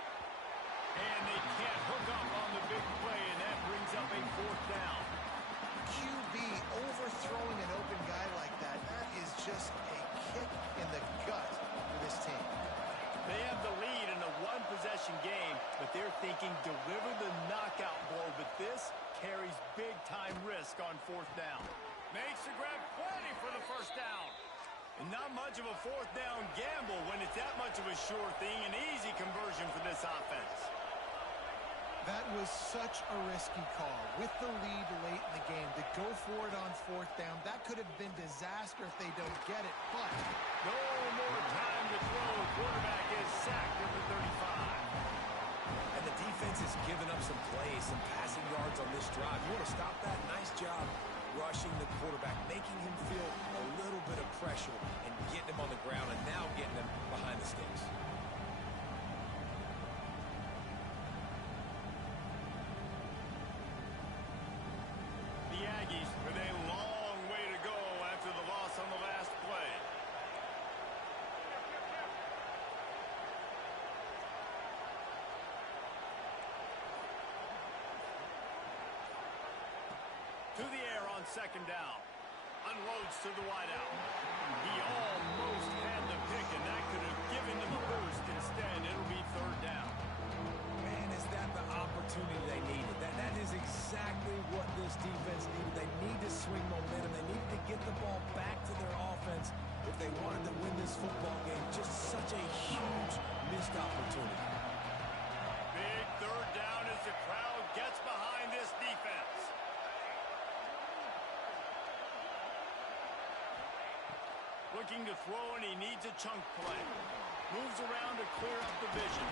And they can't hook up on the big play, and that brings up a fourth down. QB overthrowing an open guy like that, that is just a kick in the gut for this team. They have the lead in a one-possession game, but they're thinking deliver the knockout blow, but this carries big-time risk on fourth down. Makes the grab plenty for the first down. And not much of a fourth down gamble when it's that much of a sure thing, an easy conversion for this offense. That was such a risky call. With the lead late in the game, to go for it on fourth down, that could have been disaster if they don't get it, but no more time to throw. The quarterback is sacked at the 35. And the defense has given up some plays, some passing yards on this drive. You want to stop that? Nice job rushing the quarterback, making him feel a little bit of pressure and getting him on the ground and now getting him behind the sticks. The Aggies with a long way to go after the loss on the last play. To the air on second down. Unloads to the wideout. He almost had the pick, and that could have given him a boost. Instead, it'll be third down. Man, is that the opportunity they needed? That is exactly what this defense needed. They need to swing momentum. They needed to get the ball back to their offense if they wanted to win this football game. Just such a huge missed opportunity. Big third down as the crowd gets behind this defense. Looking to throw, and he needs a chunk play. Moves around to clear up the vision.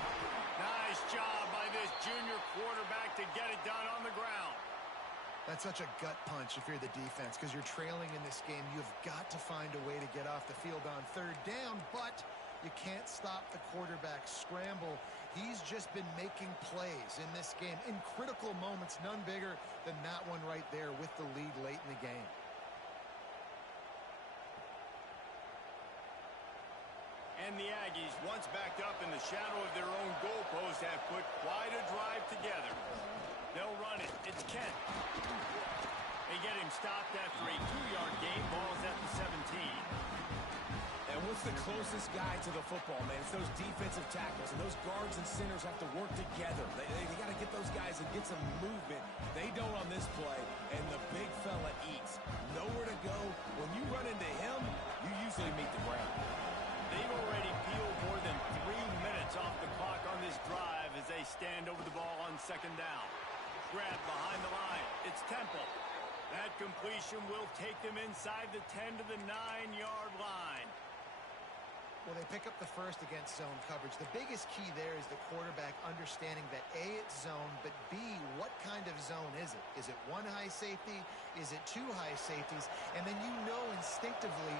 Nice job by this junior quarterback to get it done on the ground. That's such a gut punch if you're the defense, because you're trailing in this game. You've got to find a way to get off the field on third down, but you can't stop the quarterback scramble. He's just been making plays in this game in critical moments, none bigger than that one right there with the lead late in the game. And the Aggies, once backed up in the shadow of their own goalpost, have put quite a drive together. They'll run it. It's Kent. They get him stopped after a 2-yard gain. Ball's at the 17. And what's the closest guy to the football, man? It's those defensive tackles, and those guards and centers have to work together. They got to get those guys and get some movement. They don't on this play, and the big fella eats. Nowhere to go. When you run into him, you usually meet the ground. They've already peeled more than 3 minutes off the clock on this drive as they stand over the ball on second down. Grab behind the line. It's Temple. That completion will take them inside the 10 to the 9-yard line. Well, they pick up the first against zone coverage. The biggest key there is the quarterback understanding that A, it's zone, but B, what kind of zone is it? Is it one high safety? Is it two high safeties? And then you know instinctively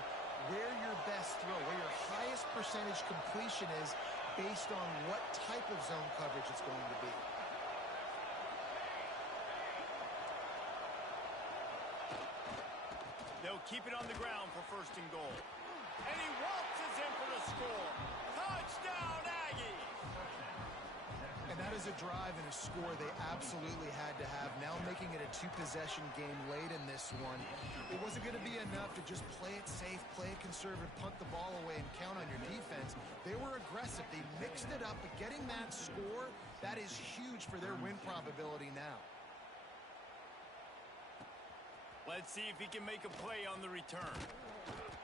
where your best throw, where your highest percentage completion is based on what type of zone coverage it's going to be. They'll keep it on the ground for first and goal. And he waltzes in for the score. Touchdown, Aggies! And that is a drive and a score they absolutely had to have. Now making it a two-possession game late in this one. It wasn't going to be enough to just play it safe, play it conservative, punt the ball away, and count on your defense. They were aggressive. They mixed it up, but getting that score, that is huge for their win probability now. Let's see if he can make a play on the return.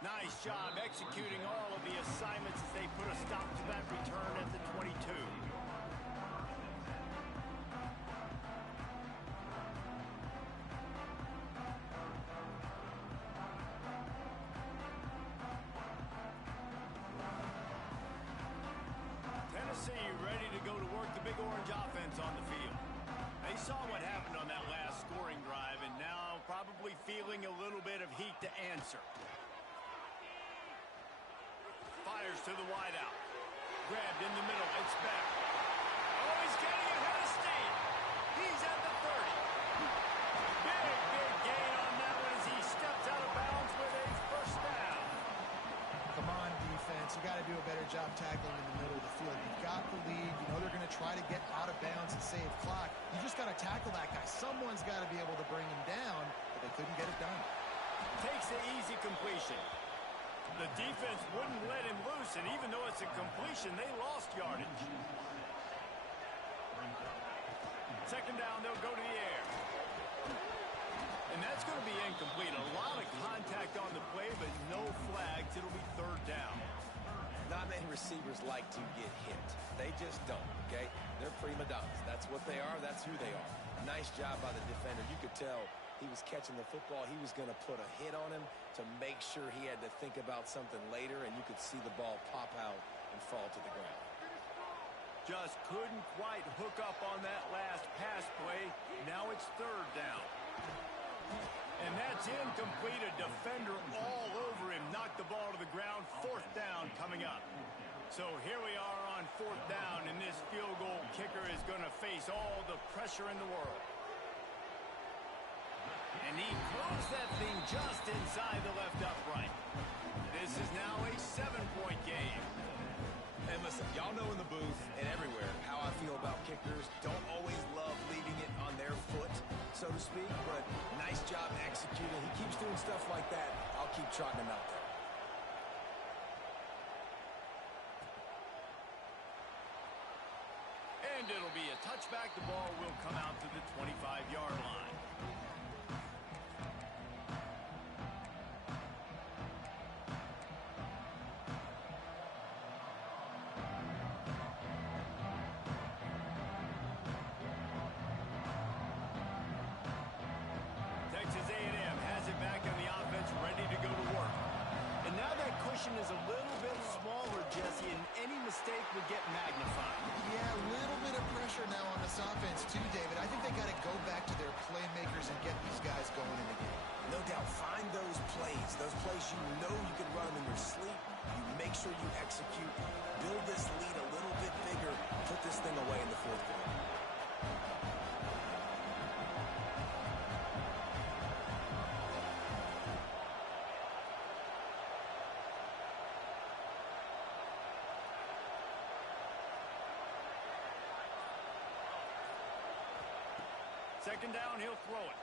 Nice job executing all of the assignments as they put a stop to that return at the 22. Tennessee ready to go to work the big orange offense on the field. They saw what happened on that last scoring drive and now probably feeling a little bit of heat to answer. Fires to the wideout. Grabbed in the middle. It's back. Oh, he's getting ahead of steam. He's at the 30. Big gain on that one as he steps out of bounds with a first down. Come on, defense. You got to do a better job tackling in the middle of the field. You've got the lead. You know they're going to try to get out of bounds and save clock. You just got to tackle that guy. Someone's got to be able to bring him down, but they couldn't get it done. Takes the easy completion. The defense wouldn't let him loose, and even though it's a completion, they lost yardage. Second down, they'll go to the air. And that's going to be incomplete. A lot of contact on the play, but no flags. It'll be third down. Not many receivers like to get hit. They just don't, okay? They're prima donnas. That's what they are. That's who they are. Nice job by the defender. You could tell he was catching the football. He was going to put a hit on him to make sure he had to think about something later, and you could see the ball pop out and fall to the ground. Just couldn't quite hook up on that last pass play. Now it's third down. And that's incomplete. A defender all over him. Knocked the ball to the ground. Fourth down coming up. So here we are on fourth down, and this field goal kicker is going to face all the pressure in the world. And he closed that thing just inside the left upright. This is now a 7-point game. And listen, y'all know in the booth and everywhere how I feel about kickers. Don't always love leaving it on their foot, so to speak, but nice job executing. He keeps doing stuff like that. I'll keep trotting him out there. And it'll be a touchback. The ball will come out to the 25-yard line. Texas A&M has it back on the offense, ready to go to work. And now that cushion is a little bit smaller, Jesse, and any plays. Those plays you know you can run them in your sleep. You make sure you execute. Build this lead a little bit bigger. Put this thing away in the fourth quarter. Second down, he'll throw it.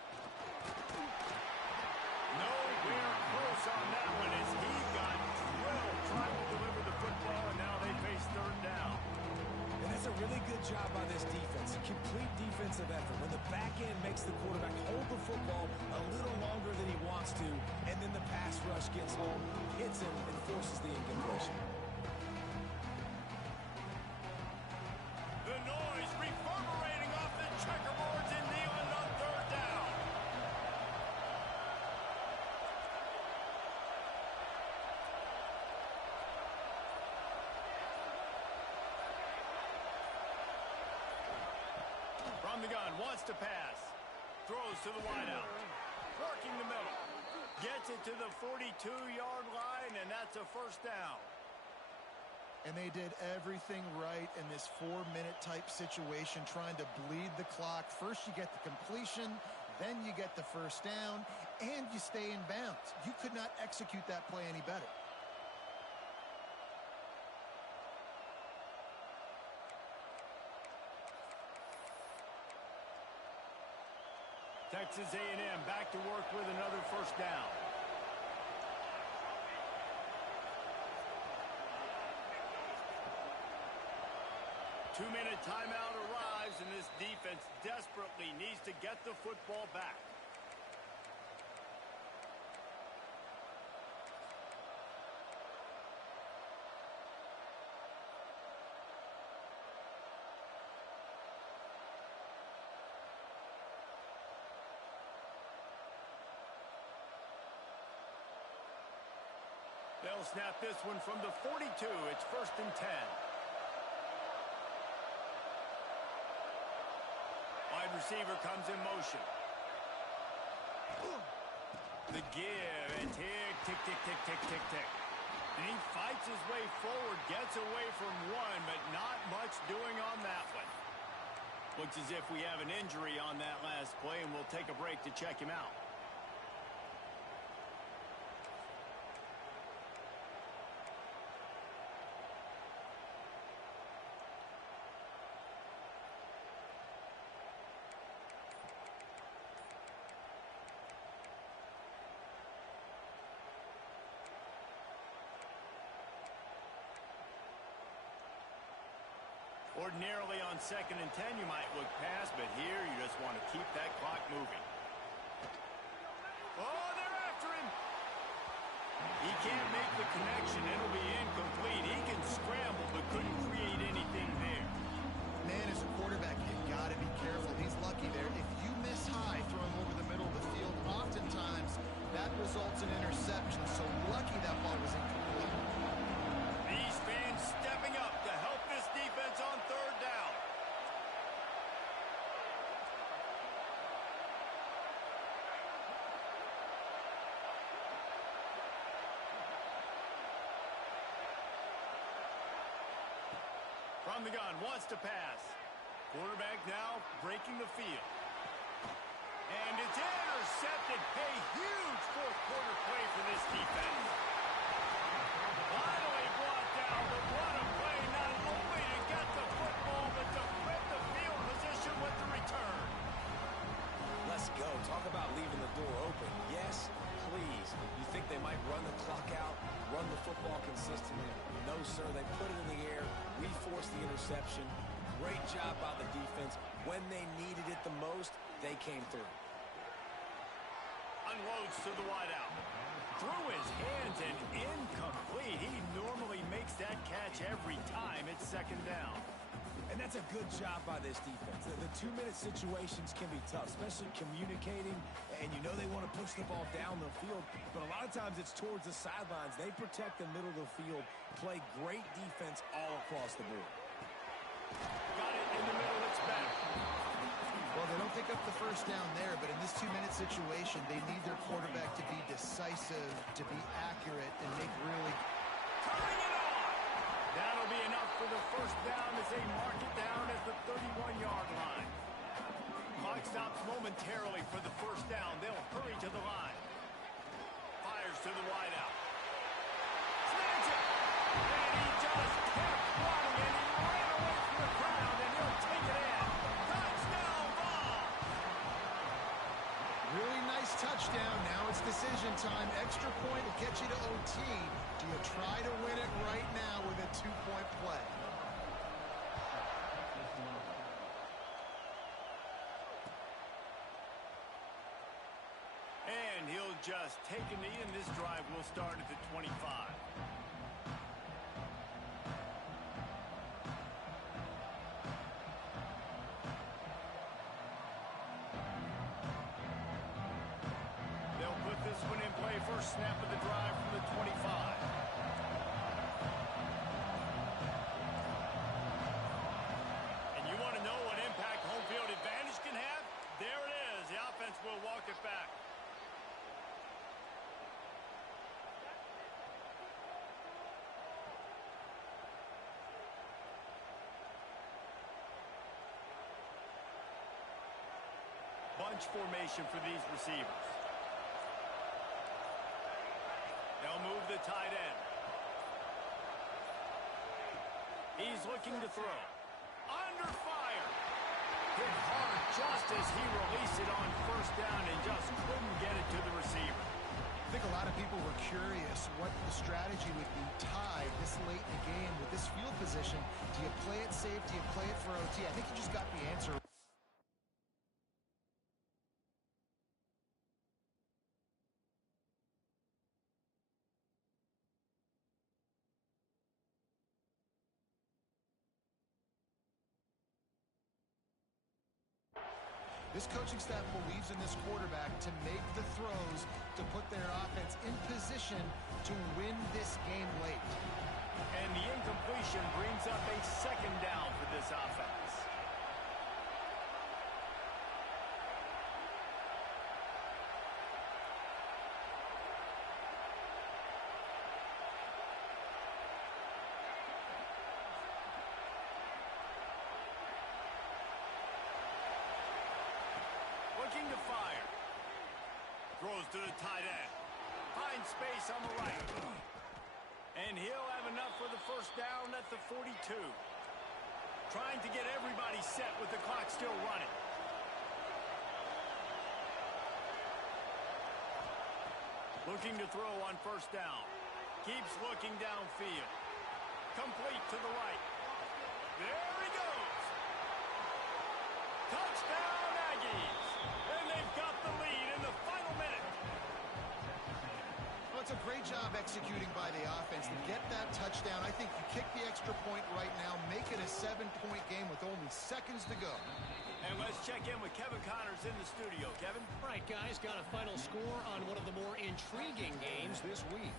Nowhere close on that one as he got drilled trying to deliver the football, and now they face third down. And that's a really good job by this defense. A complete defensive effort. When the back end makes the quarterback hold the football a little longer than he wants to, and then the pass rush gets home, hits him, and forces the incompletion. The noise reverberating off the checkerboards in Neyland on third down. From the gun, wants to pass. Throws to the wideout. Working the middle. Gets it to the 42-yard line, and that's a first down. And they did everything right in this 4-minute type situation, trying to bleed the clock. First you get the completion, then you get the first down, and you stay in bounds. You could not execute that play any better. Texas A&M back to work with another first down. Two-minute timeout arrives, and this defense desperately needs to get the football back. They'll snap this one from the 42. It's 1st and 10. Wide receiver comes in motion. The give, and tick, tick, tick, tick, tick, tick, tick. And he fights his way forward, gets away from one, but not much doing on that one. Looks as if we have an injury on that last play, and we'll take a break to check him out. Ordinarily on 2nd and 10, you might look past, but here you just want to keep that clock moving. Oh, they're after him. He can't make the connection. It'll be incomplete. He can scramble, but couldn't create anything there. Man, as a quarterback, you got to be careful. He's lucky there. If you miss high throwing over the middle of the field, oftentimes that results in interception. So lucky that ball was incomplete. These fans stepping up to help this defense on third down. From the gun, wants to pass. Quarterback now breaking the field. And it's intercepted. A huge fourth quarter play for this defense. Finally brought down, but what a play, not only to get the football, but to flip the field position with the return. Let's go. Talk about leaving the door open. Yes, please. You think they might run the clock out, run the football consistently? No, sir. They put it in the air. We forced the interception. Great job by the defense. When they needed it the most, they came through. Unloads to the wideout. Through his hands and incomplete. He normally makes that catch every time. It's 2nd down. And that's a good job by this defense. The 2-minute situations can be tough, especially communicating, and you know they want to push the ball down the field, but a lot of times it's towards the sidelines. They protect the middle of the field, play great defense all across the board. Got it in the middle. It's back. Well, they don't pick up the first down there, but in this 2-minute situation, they need their quarterback to be decisive to be accurate and make really... Turning it on! That'll be enough for the first down as they mark it down at the 31-yard line. Clock stops momentarily for the first down. They'll hurry to the line. Fires to the wideout. Snatch it! And he just kept running, and he ran away from the crowd, and he'll take it in. Touchdown ball! Really nice touchdown. Now it's decision time. Extra point will get you to OT. Do you try to win it right now with a 2-point play? And he'll just take a knee, and this drive will start at the 25. They'll put this one in play. First snap of the drive from the 25. And you want to know what impact home field advantage can have? There it is. The offense will walk it back. Bunch formation for these receivers. They'll move the tight end. He's looking to throw. Under fire. Hit hard just as he released it on first down and just couldn't get it to the receiver. I think a lot of people were curious what the strategy would be tied this late in the game with this field position. Do you play it safe? Do you play it for OT? I think you just got the answer. This coaching staff believes in this quarterback to make the throws to put their offense in position to win this game late. And the incompletion brings up a second down for this offense. Looking to fire. Throws to the tight end. Finds space on the right. And he'll have enough for the first down at the 42. Trying to get everybody set with the clock still running. Looking to throw on first down. Keeps looking downfield. Complete to the right. There he goes. Touchdown, Aggies. And they've got the lead in the final minute. Well, it's a great job executing by the offense to get that touchdown. I think you kick the extra point right now, make it a 7-point game with only seconds to go. And let's check in with Kevin Connors in the studio. Kevin? All right, guys, got a final score on one of the more intriguing games this week.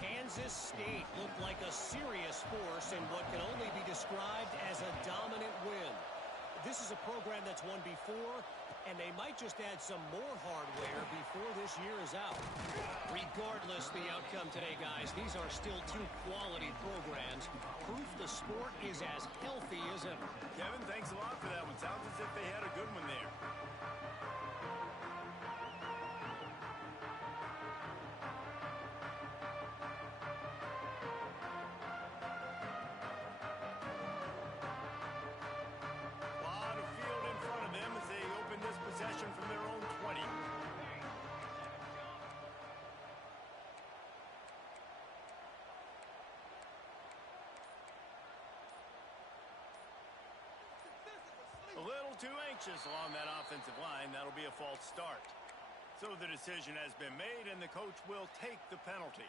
Kansas State looked like a serious force in what can only be described as a dominant win. This is a program that's won before, and they might just add some more hardware before this year is out. Regardless the outcome today, guys, these are still two quality programs. Proof the sport is as healthy as ever. Kevin, thanks a lot for that one. Sounds as if they had a good one there. Possession from their own 20. A little too anxious along that offensive line. That'll be a false start. So the decision has been made, and the coach will take the penalty.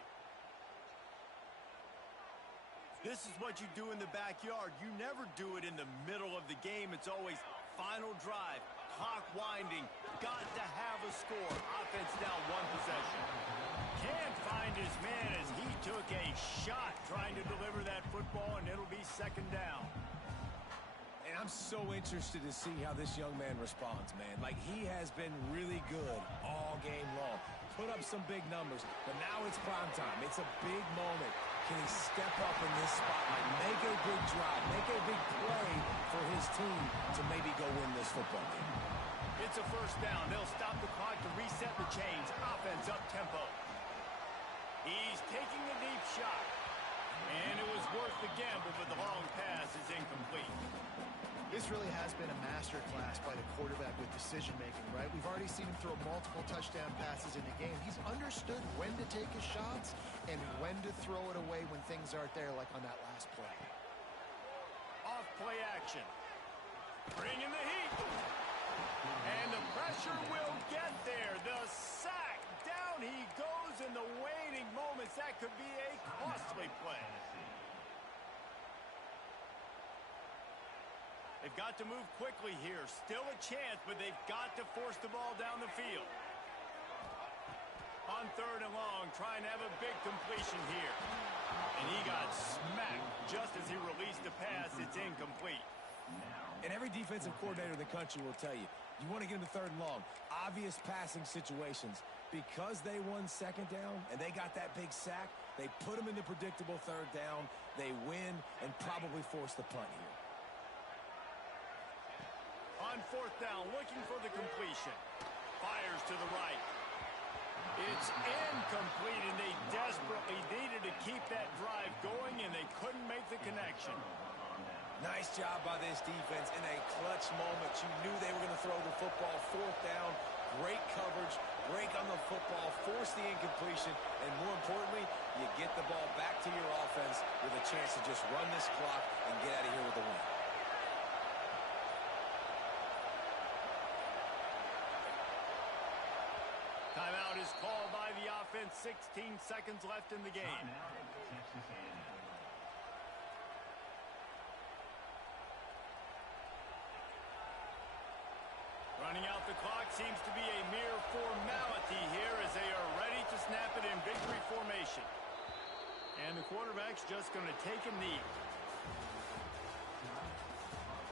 This is what you do in the backyard. You never do it in the middle of the game. It's always final drive. Clock winding, got to have a score. Offense down one possession. Can't find his man as he took a shot trying to deliver that football, and it'll be second down. And I'm so interested to see how this young man responds, man. Like, he has been really good all game long. Put up some big numbers, but now it's prime time. It's a big moment. Can he step up in this spotlight, make a big drive, make a big play for his team to maybe go win this football game? It's a first down. They'll stop the clock to reset the chains. Offense up tempo. He's taking a deep shot. And it was worth the gamble, but the long pass is incomplete. This really has been a masterclass by the quarterback with decision-making, right? We've already seen him throw multiple touchdown passes in the game. He's understood when to take his shots and when to throw it away when things aren't there, like on that last play. Off play action. Bringing the heat. And the pressure will get there. The sack. Down he goes in the waning moments. That could be a costly play. They've got to move quickly here. Still a chance, but they've got to force the ball down the field. On third and long, trying to have a big completion here. And he got smacked just as he released the pass. It's incomplete. And every defensive coordinator in the country will tell you, you want to get into third and long, obvious passing situations. Because they won second down and they got that big sack, they put them into predictable third down. They win and probably force the punt here. On fourth down, looking for the completion. Fires to the right. It's incomplete, and they desperately needed to keep that drive going, and they couldn't make the connection. Nice job by this defense in a clutch moment. You knew they were going to throw the football. Fourth down, great coverage, break on the football, force the incompletion, and more importantly, you get the ball back to your offense with a chance to just run this clock and get out of here with a win. Timeout is called by the offense. 16 seconds left in the game. Running out the clock seems to be a mere formality here as they are ready to snap it in victory formation. And the quarterback's just going to take a knee.